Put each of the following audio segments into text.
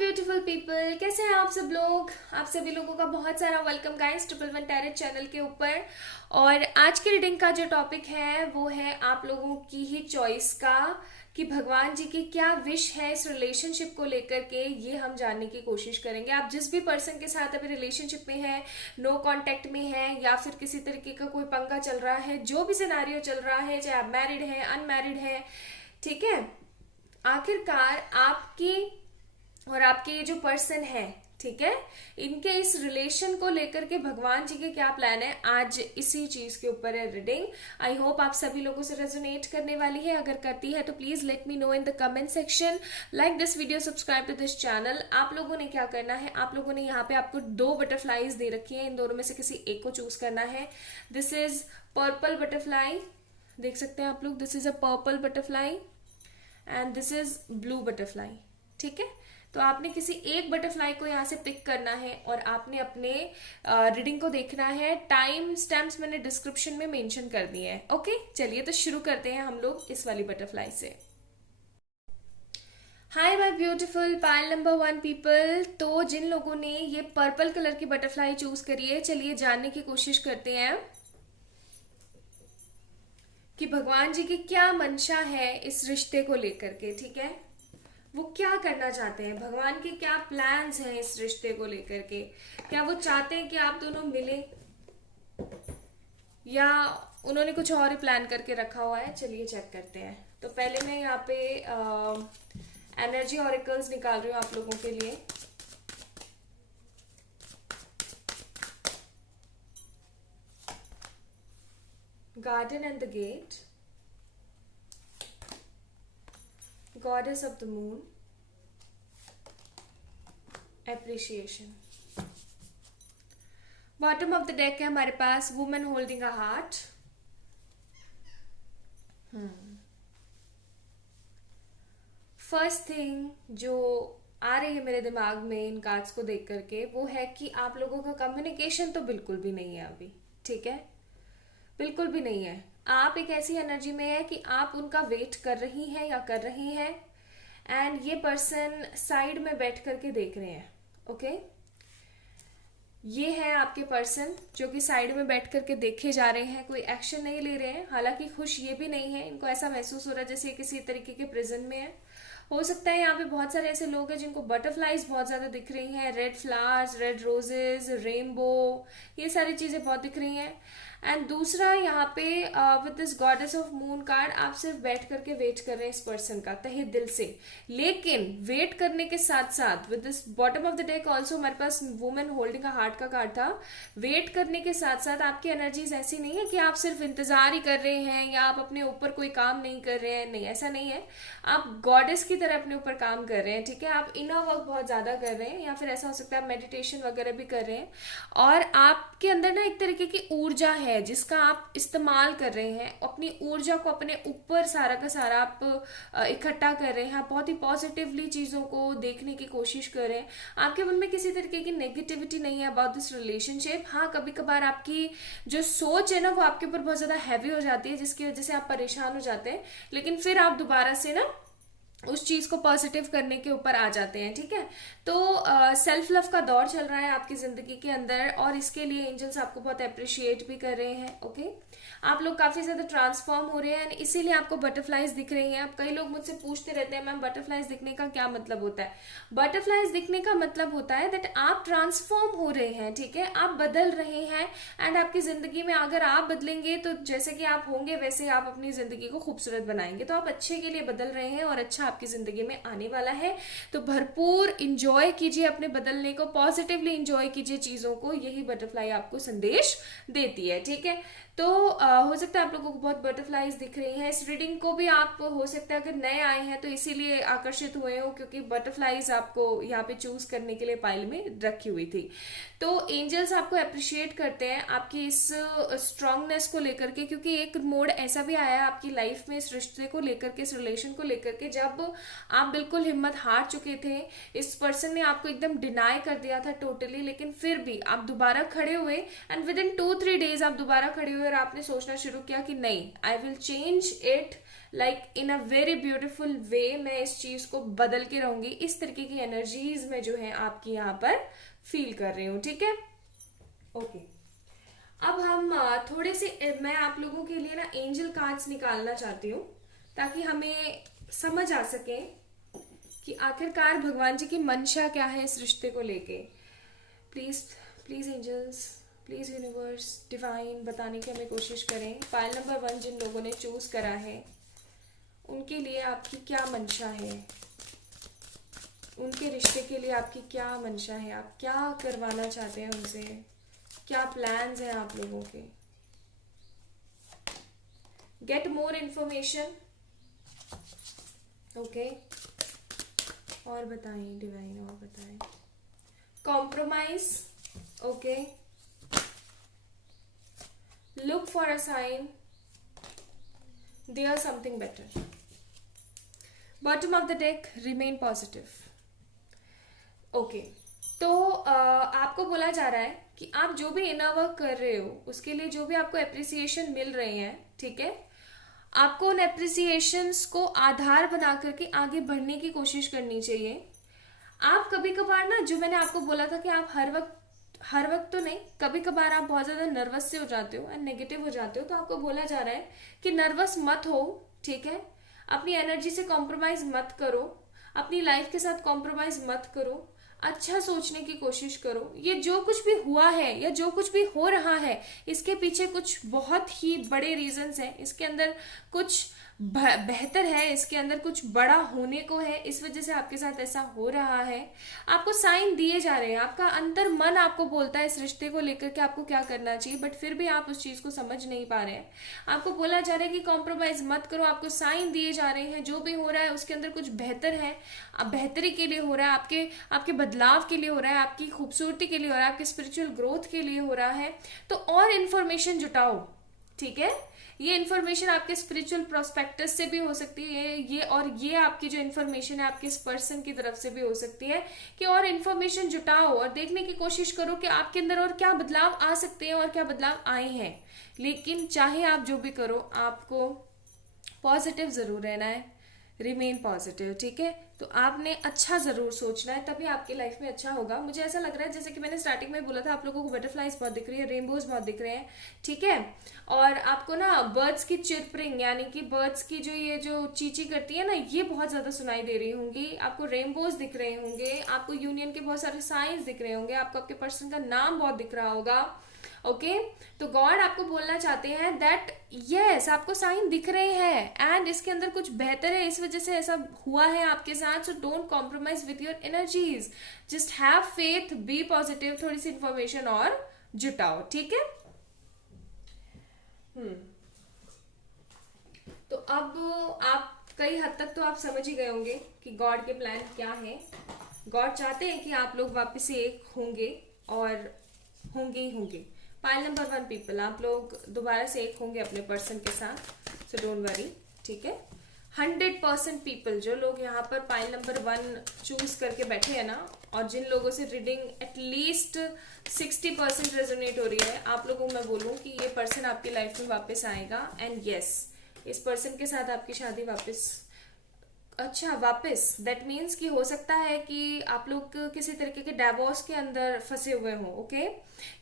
Beautiful people, कैसे हैं आप सब लोग। आप सभी लोगों का बहुत सारा welcome guys triple one tarot channel के ऊपर। और आज की रीडिंग का जो टॉपिक है वो है आप लोगों की ही चॉइस का, कि भगवान जी की क्या विश है इस रिलेशनशिप को लेकर के, ये हम जानने की कोशिश करेंगे। आप जिस भी पर्सन के साथ अभी रिलेशनशिप में है, नो कांटेक्ट में है, या फिर किसी तरीके का कोई पंगा चल रहा है, जो भी सिनारियो चल रहा है, चाहे आप मैरिड है अनमैरिड है, ठीक है, आखिरकार आपकी और आपके ये जो पर्सन है, ठीक है, इनके इस रिलेशन को लेकर के भगवान जी के क्या प्लान है, आज इसी चीज के ऊपर है रीडिंग। आई होप आप सभी लोगों से रेजोनेट करने वाली है। अगर करती है तो please let me know in the comment section. Like this video, subscribe to this channel. आप लोगों ने क्या करना है, आप लोगों ने यहाँ पे आपको दो बटरफ्लाईज दे रखी है, इन दोनों में से किसी एक को चूज करना है। दिस इज पर्पल बटरफ्लाई, देख सकते हैं आप लोग, this is a purple butterfly and this is blue butterfly. ठीक है, तो आपने किसी एक बटरफ्लाई को यहाँ से पिक करना है और आपने अपने रीडिंग को देखना है। टाइम स्टैम्प्स मैंने डिस्क्रिप्शन में मेंशन कर दिए हैं। ओके, चलिए तो शुरू करते हैं हम लोग इस वाली बटरफ्लाई से। हाय my beautiful pile number 1 people. तो जिन लोगों ने ये पर्पल कलर की बटरफ्लाई चूज करी है, चलिए जानने की कोशिश करते हैं कि भगवान जी की क्या मंशा है इस रिश्ते को लेकर के। ठीक है, वो क्या करना चाहते हैं, भगवान के क्या प्लान्स हैं इस रिश्ते को लेकर के। क्या वो चाहते हैं कि आप दोनों मिले, या उन्होंने कुछ और ही प्लान करके रखा हुआ है। चलिए चेक करते हैं। तो पहले मैं यहाँ पे एनर्जी ऑरिकल्स निकाल रही हूँ आप लोगों के लिए। Garden and the gate, goddess of the moon, appreciation. Bottom of the deck है हमारे पास women holding a heart. First thing जो आ रही है मेरे दिमाग में इन कार्ड्स को देख करके, वो है कि आप लोगों का कम्युनिकेशन तो बिल्कुल भी नहीं है अभी। ठीक है, बिल्कुल भी नहीं है। आप एक ऐसी एनर्जी में है कि आप उनका वेट कर रही हैं या कर रही हैं, एंड ये पर्सन साइड में बैठ करके देख रहे हैं। ओके, ये है आपके पर्सन जो कि साइड में बैठ करके देखे जा रहे हैं, कोई एक्शन नहीं ले रहे हैं। हालांकि खुश ये भी नहीं है, इनको ऐसा महसूस हो रहा है जैसे किसी तरीके के प्रिजन में है। हो सकता है यहाँ पे बहुत सारे ऐसे लोग हैं जिनको बटरफ्लाईज बहुत ज्यादा दिख रही हैं, red flowers, red roses, rainbow, ये सारी चीजें बहुत दिख रही हैं। एंड दूसरा यहाँ पे with this goddess of moon card, आप सिर्फ बैठ करके वेट कर रहे हैं इस पर्सन का तहे दिल से। लेकिन वेट करने के साथ साथ with this bottom of the deck also हमारे पास वुमेन होल्डिंग अ हार्ट का कार्ड था। वेट करने के साथ साथ आपकी एनर्जीज ऐसी नहीं है कि आप सिर्फ इंतजार ही कर रहे हैं या आप अपने ऊपर कोई काम नहीं कर रहे हैं। नहीं, ऐसा नहीं है। आप गॉडेस की तरह अपने ऊपर काम कर रहे हैं। ठीक है, आप इनर वर्क बहुत ज्यादा कर रहे हैं, या फिर ऐसा हो सकता है आप मेडिटेशन वगैरह भी कर रहे हैं। और आपके अंदर ना एक तरीके की ऊर्जा है जिसका आप इस्तेमाल कर रहे हैं। अपनी ऊर्जा को अपने ऊपर सारा का सारा आप इकट्ठा कर रहे हैं। आप बहुत ही पॉजिटिवली चीजों को देखने की कोशिश कर रहे हैं। आपके मन में किसी तरीके की नेगेटिविटी नहीं है अबाउट दिस रिलेशनशिप। हाँ, कभी कभार आपकी जो सोच है ना वो आपके ऊपर बहुत ज्यादा हैवी हो जाती है, जिसकी वजह से आप परेशान हो जाते हैं, लेकिन फिर आप दोबारा से ना उस चीज को पॉजिटिव करने के ऊपर आ जाते हैं। ठीक है, तो सेल्फ लव का दौर चल रहा है आपकी जिंदगी के अंदर, और इसके लिए एंजल्स आपको बहुत अप्रिशिएट भी कर रहे हैं। ओके, आप लोग काफी ज्यादा ट्रांसफॉर्म हो रहे हैं, इसीलिए आपको बटरफ्लाईज दिख रही हैं। अब कई लोग मुझसे पूछते रहते हैं, मैम बटरफ्लाईज दिखने का क्या मतलब होता है। बटरफ्लाईज दिखने का मतलब होता है दैट आप ट्रांसफॉर्म हो रहे हैं। ठीक है, आप बदल रहे हैं, एंड आपकी जिंदगी में अगर आप बदलेंगे तो जैसे कि आप होंगे वैसे आप अपनी जिंदगी को खूबसूरत बनाएंगे। तो आप अच्छे के लिए बदल रहे हैं और अच्छा आपकी जिंदगी में आने वाला है। तो भरपूर इंजॉय कीजिए अपने बदलने को, पॉजिटिवली इंजॉय कीजिए चीजों को, यही बटरफ्लाई आपको संदेश देती है। ठीक है, तो हो सकता है आप लोगों को बहुत बटरफ्लाईज दिख रही हैं। इस रीडिंग को भी आप हो सकता है अगर नए आए हैं तो इसीलिए आकर्षित हुए हो, क्योंकि बटरफ्लाईज आपको यहाँ पे चूज करने के लिए पाइल में रखी हुई थी। तो एंजल्स आपको अप्रिशिएट करते हैं आपकी इस स्ट्रांगनेस को लेकर के, क्योंकि एक मोड ऐसा भी आया है आपकी लाइफ में इस रिश्ते को लेकर के, इस रिलेशन को लेकर के, जब आप बिल्कुल हिम्मत हार चुके थे। इस पर्सन ने आपको एकदम डिनाई कर दिया था टोटली, लेकिन फिर भी आप दोबारा खड़े हुए, एंड विद इन 2-3 डेज आप दोबारा खड़े हुए और आपने सोचना शुरू किया कि नहीं, I will change it like in a very beautiful way मैं इस चीज को बदल के रहूंगी, इस तरीके की एनर्जीज में जो है आपकी यहाँ पर फील कर रही हूँ, ठीक है। ओके, अब हम थोड़े से मैं आप लोगों के लिए ना एंजल कार्ड्स निकालना चाहती हूँ, ताकि हमें समझ आ सके कि आखिरकार भगवान जी की मंशा क्या है इस रिश्ते को लेके। Please please angels, please universe divine बताने की हमें कोशिश करें। फाइल नंबर 1 जिन लोगों ने चूज करा है उनके लिए आपकी क्या मंशा है, उनके रिश्ते के लिए आपकी क्या मंशा है, आप क्या करवाना चाहते हैं उनसे, क्या प्लान्स हैं आप लोगों के। Get more information. ओके, और बताएं डिवाइन, और बताएं। Compromise, okay, look for a sign, there something better. Bottom of the deck, remain positive. Okay, तो आपको बोला जा रहा है कि आप जो भी इनर वर्क कर रहे हो उसके लिए जो भी आपको एप्रिसिएशन मिल रहे हैं, ठीक है, आपको उन एप्रिसिएशंस को आधार बना करके आगे बढ़ने की कोशिश करनी चाहिए। आप कभी कभार ना, जो मैंने आपको बोला था कि आप हर वक्त तो नहीं, कभी कभार आप बहुत ज्यादा नर्वस से हो जाते हो एंड नेगेटिव हो जाते हो, तो आपको बोला जा रहा है कि नर्वस मत हो, ठीक है, अपनी एनर्जी से कॉम्प्रोमाइज मत करो, अपनी लाइफ के साथ कॉम्प्रोमाइज मत करो, अच्छा सोचने की कोशिश करो। ये जो कुछ भी हुआ है या जो कुछ भी हो रहा है, इसके पीछे कुछ बहुत ही बड़े रीजंस हैं, इसके अंदर कुछ बेहतर है, इसके अंदर कुछ बड़ा होने को है, इस वजह से आपके साथ ऐसा हो रहा है। आपको साइन दिए जा रहे हैं, आपका अंतर मन आपको बोलता है इस रिश्ते को लेकर के आपको क्या करना चाहिए, बट फिर भी आप उस चीज को समझ नहीं पा रहे हैं। आपको बोला जा रहा है कि कॉम्प्रोमाइज मत करो, आपको साइन दिए जा रहे हैं, जो भी हो रहा है उसके अंदर कुछ बेहतर है, बेहतरी के लिए हो रहा है, आपके आपके बदलाव के लिए हो रहा है, आपकी खूबसूरती के लिए हो रहा है, आपके स्पिरिचुअल ग्रोथ के लिए हो रहा है। तो और इन्फॉर्मेशन जुटाओ, ठीक है। ये इन्फॉर्मेशन आपके स्पिरिचुअल प्रोस्पेक्टस से भी हो सकती है, ये आपकी जो इन्फॉर्मेशन है आपके इस पर्सन की तरफ से भी हो सकती है, कि और इन्फॉर्मेशन जुटाओ और देखने की कोशिश करो कि आपके अंदर और क्या बदलाव आ सकते हैं और क्या बदलाव आए हैं। लेकिन चाहे आप जो भी करो, आपको पॉजिटिव जरूर रहना है, रिमेन पॉजिटिव, ठीक है। तो आपने अच्छा जरूर सोचना है, तभी आपकी लाइफ में अच्छा होगा। मुझे ऐसा लग रहा है जैसे कि मैंने स्टार्टिंग में बोला था, आप लोगों को बटरफ्लाइज बहुत दिख रही है, रेनबोज बहुत दिख रहे हैं, ठीक है। और आपको ना बर्ड्स की चिरपरिंग, यानी कि बर्ड्स की जो ये जो चीची करती है ना, ये बहुत ज्यादा सुनाई दे रही होंगी। आपको रेनबोज दिख रहे होंगे, आपको यूनियन के बहुत सारे साइंस दिख रहे होंगे, आपको आपके पर्सन का नाम बहुत दिख रहा होगा। ओके, तो गॉड आपको बोलना चाहते हैं दैट यस, आपको साइन दिख रहे हैं एंड इसके अंदर कुछ बेहतर है, इस वजह से ऐसा हुआ है आपके साथ। So don't compromise with your energies, just have faith, be positive, थोड़ी सी इंफॉर्मेशन और जुटाओ, ठीक है। तो अब आप कई हद तक तो आप समझ ही गए होंगे कि गॉड के प्लान क्या है। गॉड चाहते हैं कि आप लोग वापस से एक होंगे और होंगे ही होंगे। पाइल नंबर 1 पीपल, आप लोग दोबारा से एक होंगे अपने पर्सन के साथ, सो डोंट वरी, ठीक है। 100% पीपल, जो लोग यहाँ पर पाइल नंबर 1 चूज करके बैठे हैं ना, और जिन लोगों से रीडिंग एटलीस्ट 60% रेजोनेट हो रही है, आप लोगों को मैं बोलूँ कि ये पर्सन आपकी लाइफ में वापस आएगा एंड यस, इस पर्सन के साथ आपकी शादी वापस, अच्छा वापस, दैट मीन्स कि हो सकता है कि आप लोग किसी तरीके के डाइवोर्स के अंदर फंसे हुए हो, ओके,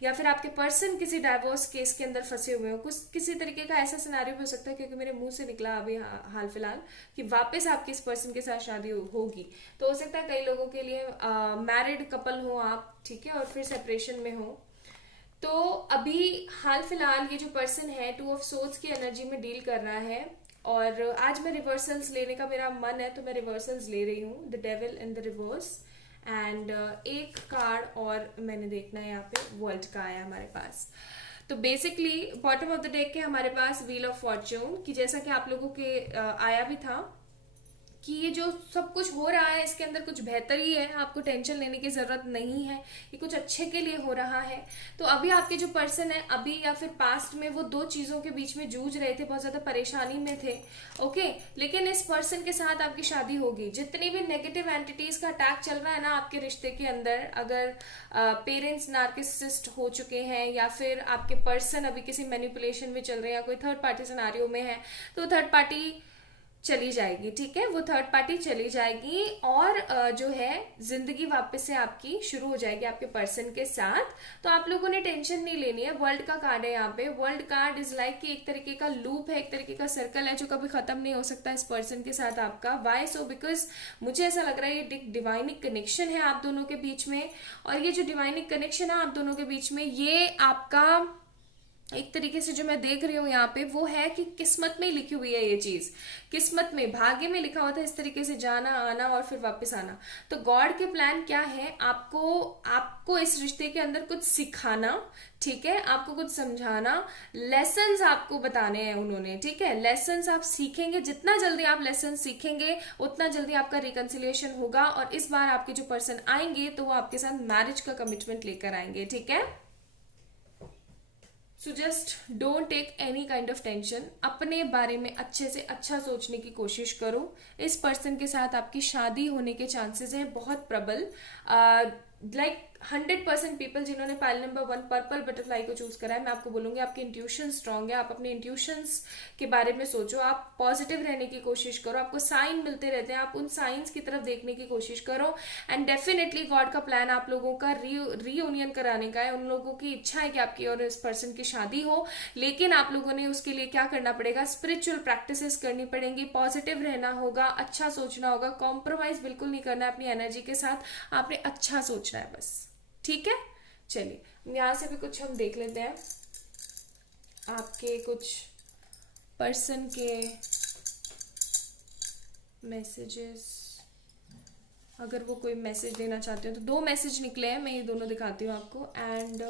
या फिर आपके पर्सन किसी डाइवोर्स केस के अंदर फंसे हुए हो, कुछ किसी तरीके का ऐसा सिनारियो भी हो सकता है, क्योंकि मेरे मुंह से निकला अभी हाल फिलहाल कि वापस आपकी इस पर्सन के साथ शादी होगी। तो हो सकता है कई लोगों के लिए मैरिड कपल हो आप, ठीक है, और फिर सेपरेशन में हो। तो अभी हाल फिलहाल ये जो पर्सन है 2 ऑफ सोर्ड्स की एनर्जी में डील कर रहा है, और आज मैं रिवर्सल्स लेने का मेरा मन है, तो मैं रिवर्सल्स ले रही हूँ, the devil in the reverse, and एक कार्ड और मैंने देखना है, यहाँ पे वर्ल्ड का आया हमारे पास। तो basically bottom of the deck के हमारे पास व्हील ऑफ फॉर्च्यून, कि जैसा कि आप लोगों के आया भी था कि ये जो सब कुछ हो रहा है इसके अंदर कुछ बेहतर ही है, आपको टेंशन लेने की जरूरत नहीं है, ये कुछ अच्छे के लिए हो रहा है। तो अभी आपके जो पर्सन है, अभी या फिर पास्ट में वो 2 चीजों के बीच में जूझ रहे थे, बहुत ज्यादा परेशानी में थे, ओके, लेकिन इस पर्सन के साथ आपकी शादी होगी। जितनी भी नेगेटिव एंटिटीज का अटैक चल रहा है ना आपके रिश्ते के अंदर, अगर पेरेंट्स नार्किसिस्ट हो चुके हैं या फिर आपके पर्सन अभी किसी मैनिपुलेशन में चल रहे हैं या कोई थर्ड पार्टी सिनारियो में है, तो थर्ड पार्टी चली जाएगी, ठीक है, वो थर्ड पार्टी चली जाएगी और जो है जिंदगी वापस से आपकी शुरू हो जाएगी आपके पर्सन के साथ। तो आप लोगों ने टेंशन नहीं लेनी है। वर्ल्ड का कार्ड है यहाँ पे। वर्ल्ड कार्ड इज लाइक कि एक तरीके का लूप है, एक तरीके का सर्कल है जो कभी खत्म नहीं हो सकता इस पर्सन के साथ आपका। Y so? बिकॉज मुझे ऐसा लग रहा है ये डिवाइनिक कनेक्शन है आप दोनों के बीच में, और ये जो डिवाइनिक कनेक्शन है आप दोनों के बीच में, ये आपका एक तरीके से जो मैं देख रही हूँ यहाँ पे वो है कि किस्मत में ही लिखी हुई है ये चीज। किस्मत में, भाग्य में लिखा हुआ था इस तरीके से जाना आना और फिर वापस आना। तो गॉड के प्लान क्या है, आपको आपको इस रिश्ते के अंदर कुछ सिखाना, ठीक है, आपको कुछ समझाना, लेसन्स आपको बताने हैं उन्होंने, ठीक है। लेसन्स आप सीखेंगे, जितना जल्दी आप लेसन सीखेंगे उतना जल्दी आपका रिकंसिलिएशन होगा, और इस बार आपके जो पर्सन आएंगे तो वो आपके साथ मैरिज का कमिटमेंट लेकर आएंगे, ठीक है। So just don't take any kind of tension. अपने बारे में अच्छे से अच्छा सोचने की कोशिश करो। इस पर्सन के साथ आपकी शादी होने के चांसेस हैं बहुत प्रबल। लाइक 100% पीपल जिन्होंने पाइल नंबर 1 पर्पल बटरफ्लाई को चूज करा है, मैं आपको बोलूंगी आपकी इंट्यूशन स्ट्रांग है। आप अपने इंट्यूशंस के बारे में सोचो, आप पॉजिटिव रहने की कोशिश करो। आपको साइन मिलते रहते हैं, आप उन साइंस की तरफ देखने की कोशिश करो। एंड डेफिनेटली गॉड का प्लान आप लोगों का रीयूनियन कराने का है। उन लोगों की इच्छा है कि आपकी और इस पर्सन की शादी हो, लेकिन आप लोगों ने उसके लिए क्या करना पड़ेगा, स्पिरिचुअल प्रैक्टिसेस करनी पड़ेंगी, पॉजिटिव रहना होगा, अच्छा सोचना होगा, कॉम्प्रोमाइज बिल्कुल नहीं करना है अपनी एनर्जी के साथ। आपने अच्छा सोचना है बस, ठीक है। चलिए यहां से भी कुछ हम देख लेते हैं, आपके कुछ पर्सन के मैसेजेस, अगर वो कोई मैसेज देना चाहते हो तो। 2 मैसेज निकले हैं, मैं ये दोनों दिखाती हूँ आपको। एंड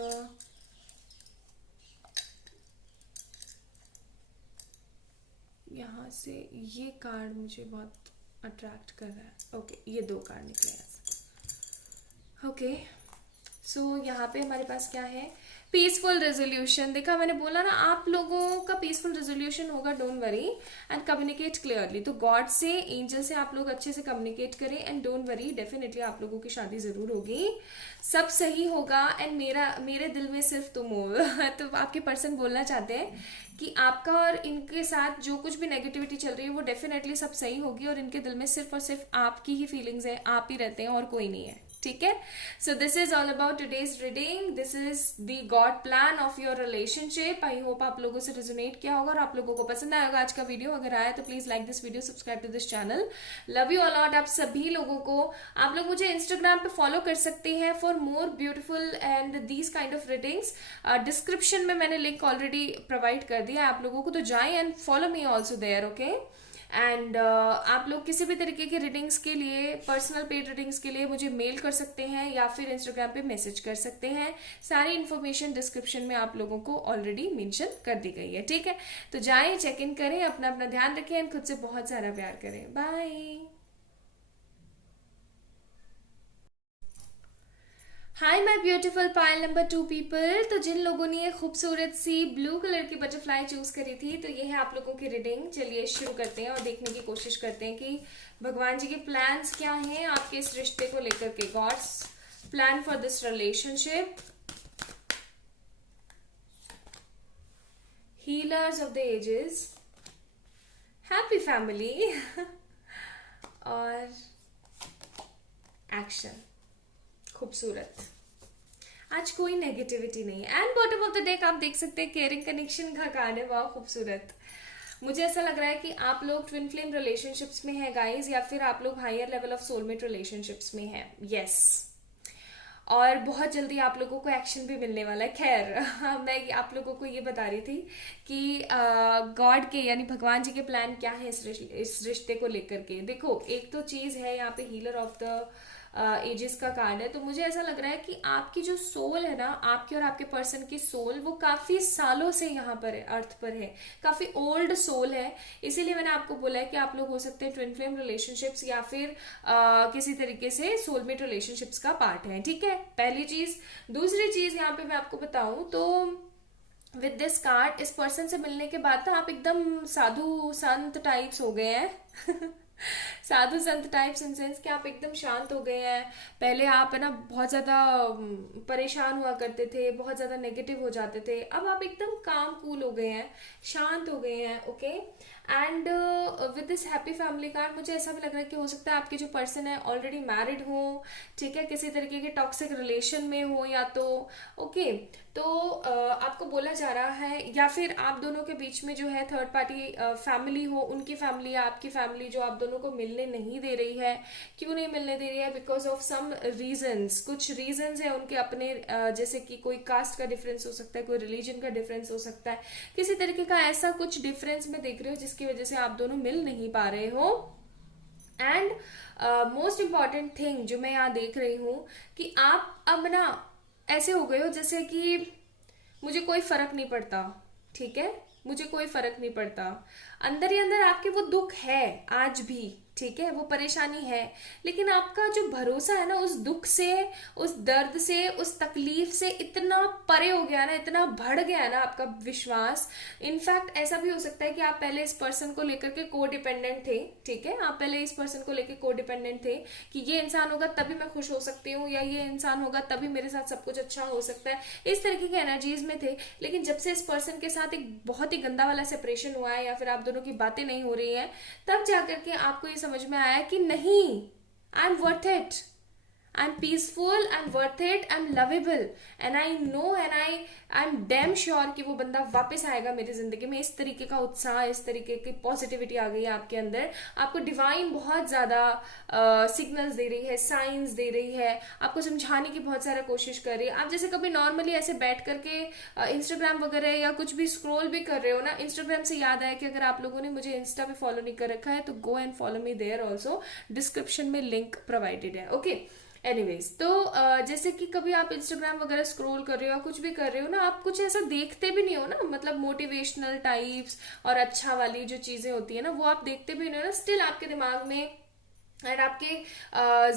यहाँ से ये कार्ड मुझे बहुत अट्रैक्ट कर रहा है। ओके, ये 2 कार्ड निकले हैं। ओके, सो यहाँ पे हमारे पास क्या है, पीसफुल रेजोल्यूशन। देखा, मैंने बोला ना आप लोगों का पीसफुल रेजोल्यूशन होगा, don't worry and communicate clearly. तो गॉड से, एंजल से आप लोग अच्छे से कम्युनिकेट करें एंड डोंट वरी, डेफिनेटली आप लोगों की शादी जरूर होगी, सब सही होगा। एंड मेरे दिल में सिर्फ तुम हो। तो आपके पर्सन बोलना चाहते हैं कि आपका और इनके साथ जो कुछ भी नेगेटिविटी चल रही है वो डेफिनेटली सब सही होगी, और इनके दिल में सिर्फ और सिर्फ आपकी ही फीलिंग्स है, आप ही रहते हैं और कोई नहीं है, ठीक है। सो this is all about today's reading. This is the God plan of your relationship. I hope आप लोगों से रेजोनेट किया होगा और आप लोगों को पसंद आएगा आज का वीडियो। अगर आया तो please like this video, subscribe to this channel. Love you a lot आप सभी लोगों को। आप लोग मुझे इंस्टाग्राम पे फॉलो कर सकते हैं for more beautiful and these kind of readings. Description में मैंने लिंक ऑलरेडी प्रोवाइड कर दिया है आप लोगों को, तो जाएं and follow me also there, okay. And आप लोग किसी भी तरीके की रीडिंग्स के लिए, पर्सनल पेड रीडिंग्स के लिए मुझे मेल कर सकते हैं या फिर इंस्टाग्राम पे मैसेज कर सकते हैं। सारी इन्फॉर्मेशन डिस्क्रिप्शन में आप लोगों को ऑलरेडी मेंशन कर दी गई है, ठीक है। तो जाएं, चेक इन करें, अपना अपना ध्यान रखें एंड खुद से बहुत सारा प्यार करें। Bye. Hi my beautiful pile number 2 people. तो जिन लोगों ने ये खूबसूरत सी ब्लू कलर की बटरफ्लाई चूज करी थी, तो ये है आप लोगों की रीडिंग। चलिए शुरू करते हैं और देखने की कोशिश करते हैं कि भगवान जी के प्लान्स क्या हैं आपके इस रिश्ते को लेकर के। God's plan for this relationship, healers of the ages, happy family और एक्शन। खूबसूरत, आज कोई नेगेटिविटी नहीं है। And bottom of the deck आप देख सकते हैं केयरिंग कनेक्शन का कार्ड है। वाह खूबसूरत। मुझे ऐसा लग रहा है कि आप लोग ट्विन फ्लेम रिलेशनशिप्स में हैं गाइस, या फिर आप लोग higher level of soulmate relationships में हैं। यस, और बहुत जल्दी आप लोगों को एक्शन भी मिलने वाला है। खैर मैं आप लोगों को ये बता रही थी कि गॉड के यानी भगवान जी के प्लान क्या है इस रिश्ते को लेकर के। देखो, एक तो चीज है यहाँ पे हीलर ऑफ द एजेस का कार्ड है। तो मुझे ऐसा लग रहा है कि आपकी जो सोल है ना, आपकी और आपके पर्सन की सोल, वो काफी सालों से यहाँ पर है, अर्थ पर है, काफी ओल्ड सोल है। इसीलिए मैंने आपको बोला है कि आप लोग हो सकते हैं ट्विन फ्लेम रिलेशनशिप्स या फिर किसी तरीके से सोलमेट रिलेशनशिप्स का पार्ट है, ठीक है, पहली चीज। दूसरी चीज यहाँ पे मैं आपको बताऊं तो विद दिस कार्ड, इस पर्सन से मिलने के बाद ना आप एकदम साधु संत टाइप्स हो गए हैं। साधु संत टाइप्स इन सेंस कि आप एकदम शांत हो गए हैं। पहले आप है ना बहुत ज्यादा परेशान हुआ करते थे, बहुत ज्यादा नेगेटिव हो जाते थे, अब आप एकदम काम कूल हो गए हैं, शांत हो गए हैं, okay. And with this happy family card मुझे ऐसा भी लग रहा है कि हो सकता है आपके जो पर्सन है ऑलरेडी मैरिड हो, ठीक है, किसी तरीके के टॉक्सिक रिलेशन में हो या तो, ओके, तो आपको बोला जा रहा है, या फिर आप दोनों के बीच में जो है थर्ड पार्टी फैमिली हो, उनकी फैमिली या आपकी फैमिली जो आप दोनों को मिलने नहीं दे रही है। क्यों नहीं मिलने दे रही है? बिकॉज ऑफ सम रीजंस, कुछ रीजंस है उनके अपने, जैसे कि कोई कास्ट का डिफरेंस हो सकता है, कोई रिलीजन का डिफरेंस हो सकता है, किसी तरीके का ऐसा कुछ डिफरेंस में देख रहे हो जिसकी वजह से आप दोनों मिल नहीं पा रहे हो। एंड मोस्ट इम्पॉर्टेंट थिंग जो मैं यहाँ देख रही हूँ कि आप अब ना ऐसे हो गए हो जैसे कि मुझे कोई फर्क नहीं पड़ता, ठीक है, मुझे कोई फर्क नहीं पड़ता। अंदर ही अंदर आपके वो दुख है आज भी, ठीक है, वो परेशानी है, लेकिन आपका जो भरोसा है ना उस दुख से, उस दर्द से, उस तकलीफ से इतना परे हो गया ना, इतना बढ़ गया है ना आपका विश्वास। इनफैक्ट ऐसा भी हो सकता है कि आप पहले इस पर्सन को लेकर के को डिपेंडेंट थे, ठीक है, आप पहले इस पर्सन को लेकर को डिपेंडेंट थे कि ये इंसान होगा तभी मैं खुश हो सकती हूँ, या ये इंसान होगा तभी मेरे साथ सब कुछ अच्छा हो सकता है, इस तरीके के एनर्जीज में थे। लेकिन जब से इस पर्सन के साथ एक बहुत ही गंदा वाला सेपरेशन हुआ है, या फिर आप दोनों की बातें नहीं हो रही हैं, तब जाकर के आपको ये समझ में आया कि नहीं, I am worth it, I am peaceful, I am worth it, I am lovable, and I know and I am damn sure कि वो बंदा वापस आएगा मेरी जिंदगी में। इस तरीके का उत्साह, इस तरीके की पॉजिटिविटी आ गई है आपके अंदर। आपको डिवाइन बहुत ज्यादा सिग्नल्स दे रही है, साइंस दे रही है, आपको समझाने की बहुत सारा कोशिश कर रही है। आप जैसे कभी नॉर्मली ऐसे बैठ करके इंस्टाग्राम वगैरह या कुछ भी स्क्रॉल भी कर रहे हो ना, इंस्टाग्राम से याद आया कि अगर आप लोगों ने मुझे इंस्टा पे फॉलो नहीं कर रखा है तो go and follow me there also, description में लिंक प्रोवाइडेड है, ओके। एनीवेज, तो जैसे कि कभी आप इंस्टाग्राम वगैरह स्क्रॉल कर रहे हो या कुछ भी कर रहे हो ना, आप कुछ ऐसा देखते भी नहीं हो ना, मतलब मोटिवेशनल टाइप्स और अच्छा वाली जो चीजें होती है ना वो आप देखते भी नहीं हो ना, स्टिल आपके दिमाग में एंड आपके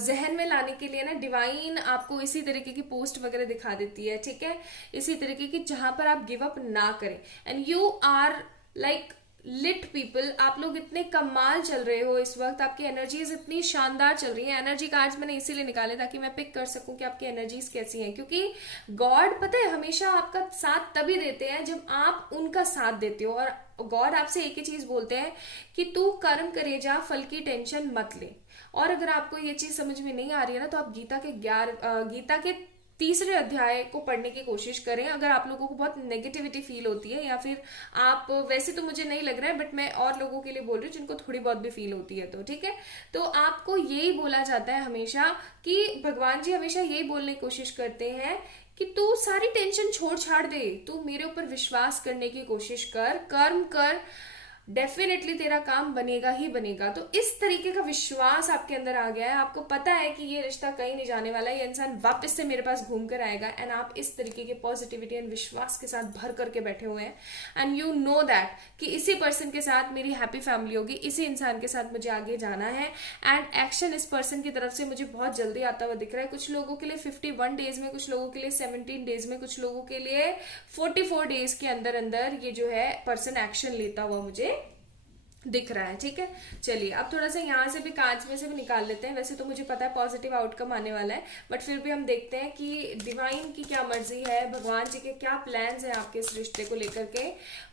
जहन में लाने के लिए ना डिवाइन आपको इसी तरीके की पोस्ट वगैरह दिखा देती है, ठीक है, इसी तरीके की जहां पर आप गिव अप ना करें। And you are like lit people, आप लोग इतने कमाल चल रहे हो इस वक्त, आपकी एनर्जीज इतनी शानदार चल रही है। एनर्जी कार्ड्स मैंने इसीलिए निकाले ताकि मैं पिक कर सकूं कि आपकी एनर्जीज कैसी हैं, क्योंकि गॉड पता है हमेशा आपका साथ तभी देते हैं जब आप उनका साथ देते हो। और गॉड आपसे एक ही चीज बोलते हैं कि तू कर्म करे जा, फल की टेंशन मत ले। और अगर आपको ये चीज समझ में नहीं आ रही है ना, तो आप गीता के तीसरे अध्याय को पढ़ने की कोशिश करें। अगर आप लोगों को बहुत नेगेटिविटी फील होती है, या फिर आप, वैसे तो मुझे नहीं लग रहा है बट मैं और लोगों के लिए बोल रही हूँ जिनको थोड़ी बहुत भी फील होती है, तो ठीक है, तो आपको यही बोला जाता है हमेशा कि भगवान जी हमेशा यही बोलने की कोशिश करते हैं कि तू सारी टेंशन छोड़ छाड़ दे, तू मेरे ऊपर विश्वास करने की कोशिश कर, कर्म कर, डेफिनेटली तेरा काम बनेगा ही बनेगा। तो इस तरीके का विश्वास आपके अंदर आ गया है, आपको पता है कि ये रिश्ता कहीं नहीं जाने वाला है, ये इंसान वापस से मेरे पास घूम कर आएगा। एंड आप इस तरीके के पॉजिटिविटी एंड विश्वास के साथ भर करके बैठे हुए हैं, एंड यू नो दैट कि इसी पर्सन के साथ मेरी हैप्पी फैमिली होगी, इसी इंसान के साथ मुझे आगे जाना है। एंड एक्शन इस पर्सन की तरफ से मुझे बहुत जल्दी आता हुआ दिख रहा है। कुछ लोगों के लिए 51 डेज में, कुछ लोगों के लिए 17 डेज में, कुछ लोगों के लिए 44 डेज के अंदर अंदर ये जो है पर्सन एक्शन लेता हुआ मुझे दिख रहा है, ठीक है। चलिए अब थोड़ा सा यहाँ से भी, कांच में से भी निकाल लेते हैं। वैसे तो मुझे पता है पॉजिटिव आउटकम आने वाला है, बट फिर भी हम देखते हैं कि डिवाइन की क्या मर्जी है, भगवान जी के क्या प्लान्स हैं आपके इस रिश्ते को लेकर के।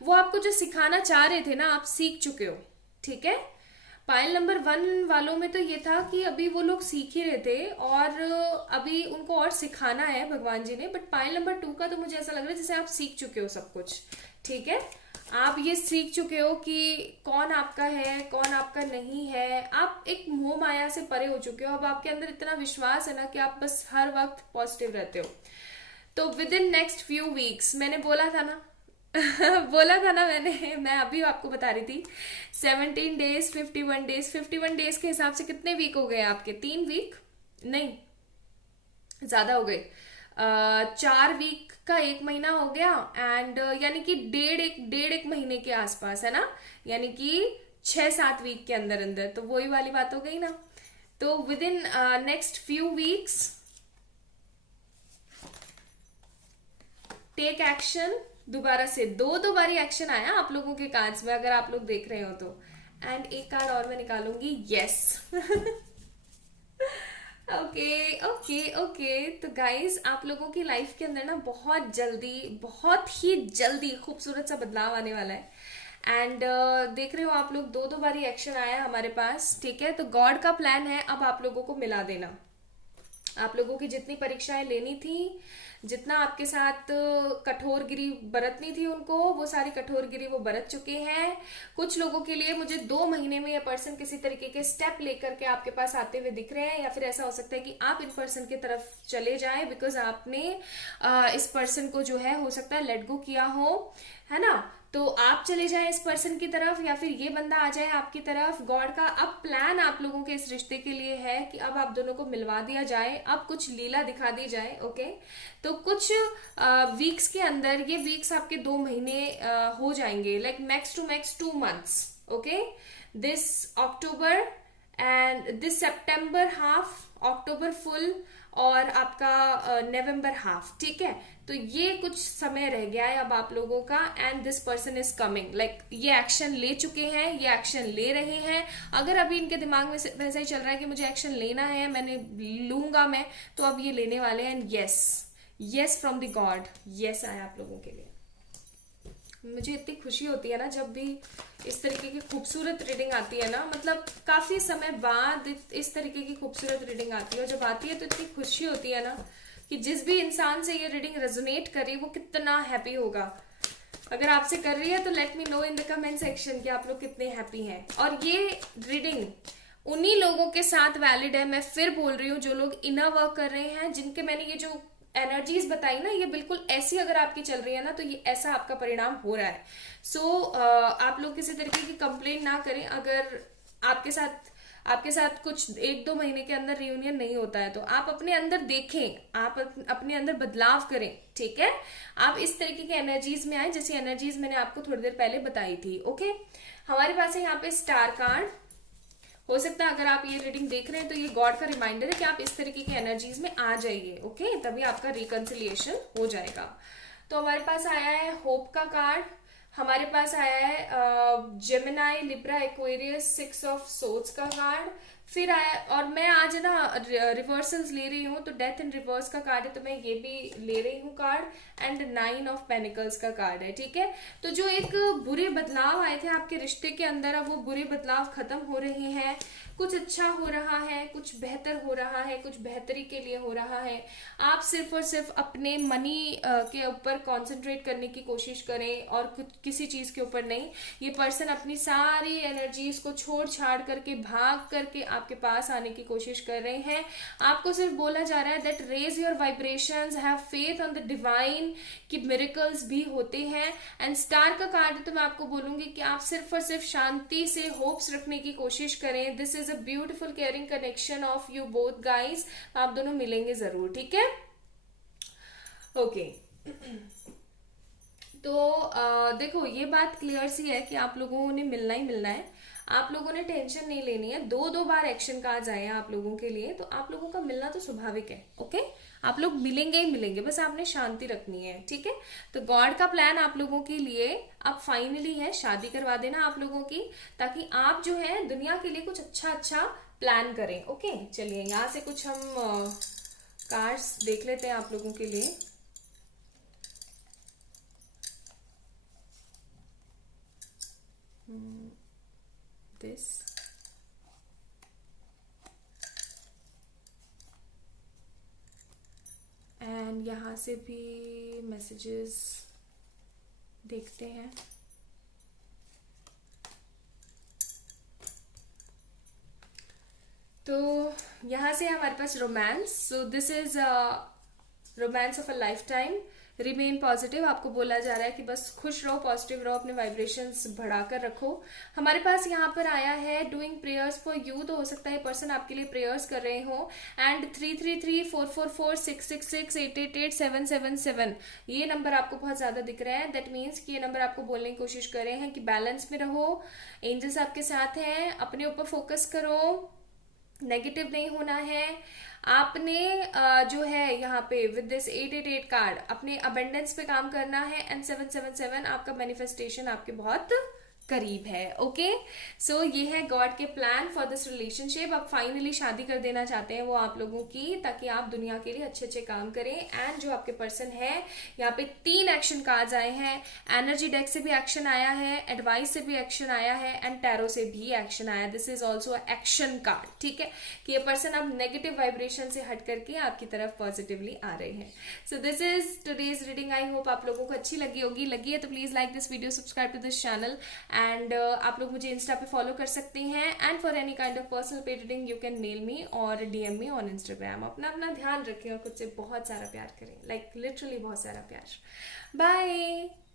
वो आपको जो सिखाना चाह रहे थे ना, आप सीख चुके हो, ठीक है। पायल नंबर 1 वालों में तो ये था कि अभी वो लोग सीख ही रहे थे और अभी उनको और सिखाना है भगवान जी ने। बट पायल नंबर 2 का तो मुझे ऐसा लग रहा है जैसे आप सीख चुके हो सब कुछ, ठीक है। आप ये सीख चुके हो कि कौन आपका है, कौन आपका नहीं है। आप एक मोह माया से परे हो चुके हो। अब आपके अंदर इतना विश्वास है ना कि आप बस हर वक्त पॉजिटिव रहते हो। तो within next few weeks, मैंने बोला था ना बोला था ना मैंने, मैं अभी आपको बता रही थी, 17 डेज, 51 डेज, 51 डेज के हिसाब से कितने वीक हो गए आपके? 3 वीक नहीं, ज्यादा हो गए। 4 वीक का 1 महीना हो गया, एंड यानी कि डेढ़ एक महीने के आसपास है ना, यानी कि 6-7 वीक के अंदर अंदर, तो वही वाली बात हो गई ना। तो within next few weeks take action. दोबारा से दो बारी एक्शन आया आप लोगों के कार्ड्स में, अगर आप लोग देख रहे हो तो। एंड एक कार्ड और मैं निकालूंगी, यस ओके ओके ओके। तो गाइज आप लोगों की लाइफ के अंदर ना बहुत ही जल्दी खूबसूरत सा बदलाव आने वाला है। एंड देख रहे हो आप लोग, दो दो बारी एक्शन आया है हमारे पास, ठीक है। तो गॉड का प्लान है अब आप लोगों को मिला देना। आप लोगों की जितनी परीक्षाएं लेनी थी, जितना आपके साथ कठोरगिरी बरतनी थी उनको, वो सारी कठोरगिरी वो बरत चुके हैं। कुछ लोगों के लिए मुझे 2 महीने में ये पर्सन किसी तरीके के स्टेप लेकर के आपके पास आते हुए दिख रहे हैं, या फिर ऐसा हो सकता है कि आप इन पर्सन की तरफ चले जाएं, बिकॉज आपने इस पर्सन को जो है हो सकता है लेट गो किया हो, है ना। तो आप चले जाएं इस पर्सन की तरफ, या फिर ये बंदा आ जाए आपकी तरफ। गॉड का अब प्लान आप लोगों के इस रिश्ते के लिए है कि अब आप दोनों को मिलवा दिया जाए, अब कुछ लीला दिखा दी जाए, ओके। तो कुछ वीक्स के अंदर, ये वीक्स आपके 2 महीने हो जाएंगे, like max to max 2 months, okay. This October and this September half, October full, और आपका नवंबर हाफ, ठीक है। तो ये कुछ समय रह गया है अब आप लोगों का, and this person is coming, like ये एक्शन ले चुके हैं, ये एक्शन ले रहे हैं। अगर अभी इनके दिमाग में वैसा ही चल रहा है कि मुझे एक्शन लेना है, मैंने लूंगा मैं, तो अब ये लेने वाले हैं। Yes, yes from the God, yes आया आप लोगों के लिए। मुझे इतनी खुशी होती है ना जब भी इस तरीके की खूबसूरत रीडिंग आती है ना, मतलब काफी समय बाद इस तरीके की खूबसूरत रीडिंग आती है, और जब आती है तो इतनी खुशी होती है ना कि जिस भी इंसान से ये रीडिंग रेजोनेट करे वो कितना हैप्पी होगा। अगर आपसे कर रही है तो late me know in the comment section कि आप लोग कितने हैप्पी हैं। और ये रीडिंग उन्हीं लोगों के साथ वैलिड है, मैं फिर बोल रही हूँ, जो लोग इनर वर्क कर रहे हैं, जिनके मैंने ये जो एनर्जीज बताई ना, ये बिल्कुल ऐसी अगर आपकी चल रही है ना, तो ये ऐसा आपका परिणाम हो रहा है। सो आप लोग किसी तरीके की कंप्लेंट ना करें अगर आपके साथ कुछ 1-2 महीने के अंदर रियूनियन नहीं होता है, तो आप अपने अंदर देखें, आप अपने अंदर बदलाव करें, ठीक है। आप इस तरीके की एनर्जीज में आए, जैसी एनर्जीज मैंने आपको थोड़ी देर पहले बताई थी, ओके। हमारे पास है यहाँ पे स्टार कार्ड। हो सकता है अगर आप ये रीडिंग देख रहे हैं तो ये गॉड का रिमाइंडर है कि आप इस तरीके की एनर्जीज में आ जाइए, ओके, तभी आपका रिकंसिलिएशन हो जाएगा। तो हमारे पास आया है होप का कार्ड, हमारे पास आया है Gemini, Libra, Aquarius, 6 of swords का कार्ड, फिर आया, और मैं आज ना रिवर्सल्स ले रही हूँ, तो डेथ इन रिवर्स का कार्ड है, तो मैं ये भी ले रही हूँ कार्ड, एंड 9 ऑफ पेनिकल्स का कार्ड है, ठीक है। तो जो एक बुरे बदलाव आए थे आपके रिश्ते के अंदर, अब वो बुरे बदलाव खत्म हो रहे हैं, कुछ अच्छा हो रहा है, कुछ बेहतर हो रहा है, कुछ बेहतरी के लिए हो रहा है। आप सिर्फ और सिर्फ अपने मनी के ऊपर कंसंट्रेट करने की कोशिश करें, और कुछ किसी चीज के ऊपर नहीं। ये पर्सन अपनी सारी एनर्जीज को छोड़ छाड़ करके, भाग करके आपके पास आने की कोशिश कर रहे हैं। आपको सिर्फ बोला जा रहा है that raise your vibrations, have faith on the divine, कि मिरेकल्स भी होते हैं। एंड स्टार का कार्ड है, तो मैं आपको बोलूंगी कि आप सिर्फ और सिर्फ शांति से होप्स रखने की कोशिश करें। This is a beautiful caring connection of you both guys. आप दोनों मिलेंगे जरूर, ठीक है, ओके। तो देखो, ये बात क्लियर सी है कि आप लोगों ने मिलना ही मिलना है, आप लोगों ने टेंशन नहीं लेनी है। 2-2 बार एक्शन कार्ड्स आए हैं आप लोगों के लिए, तो आप लोगों का मिलना तो स्वाभाविक है, ओके। आप लोग मिलेंगे ही मिलेंगे, बस आपने शांति रखनी है, ठीक है। तो गॉड का प्लान आप लोगों के लिए अब फाइनली है, शादी करवा देना आप लोगों की, ताकि आप जो है दुनिया के लिए कुछ अच्छा अच्छा प्लान करें, ओके। चलिए यहाँ से कुछ हम कार्ड्स देख लेते हैं आप लोगों के लिए। दिस एंड यहाँ से भी मैसेजेस देखते हैं। तो यहाँ से हमारे पास romance, so this is romance of a lifetime, remain positive. आपको बोला जा रहा है कि बस खुश रहो, पॉजिटिव रहो, अपने वाइब्रेशंस बढ़ाकर रखो। हमारे पास यहाँ पर आया है डूइंग प्रेयर्स फॉर यू, तो हो सकता है पर्सन आपके लिए प्रेयर्स कर रहे हो। एंड 33344466888777, ये नंबर आपको बहुत ज्यादा दिख रहा है, दैट मीन्स कि ये नंबर आपको बोलने की कोशिश कर रहे हैं कि बैलेंस में रहो, एंजल्स आपके साथ हैं, अपने ऊपर फोकस करो, नेगेटिव नहीं होना है। आपने जो है यहाँ पे विद दिस 888 कार्ड अपने अबेंडेंस पे काम करना है, एंड 777 आपका मैनिफेस्टेशन आपके बहुत करीब है। ओके, सो ये है गॉड के प्लान फॉर दिस रिलेशनशिप। अब फाइनली शादी कर देना चाहते हैं वो आप लोगों की, ताकि आप दुनिया के लिए अच्छे अच्छे काम करें। एंड जो आपके पर्सन है, यहाँ पे 3 एक्शन कार्ड्स आए हैं। एनर्जी डेक से भी एक्शन आया है, एडवाइस से भी एक्शन आया है, एंड टैरो से भी एक्शन आया। This is also action card, ठीक है, कि ये पर्सन अब नेगेटिव वाइब्रेशन से हट करके आपकी तरफ पॉजिटिवली आ रहे हैं। So this is today's reading. I hope आप लोगों को अच्छी लगी होगी। लगी है तो please like this video, subscribe to this channel, and आप लोग मुझे इंस्टा पे फॉलो कर सकते हैं। And for any kind of personal paid reading you can mail me और DM मी ऑन इंस्टाग्राम। अपना अपना ध्यान रखें और खुद से बहुत सारा प्यार करें, लाइक लिटरली बहुत सारा प्यार। बाय।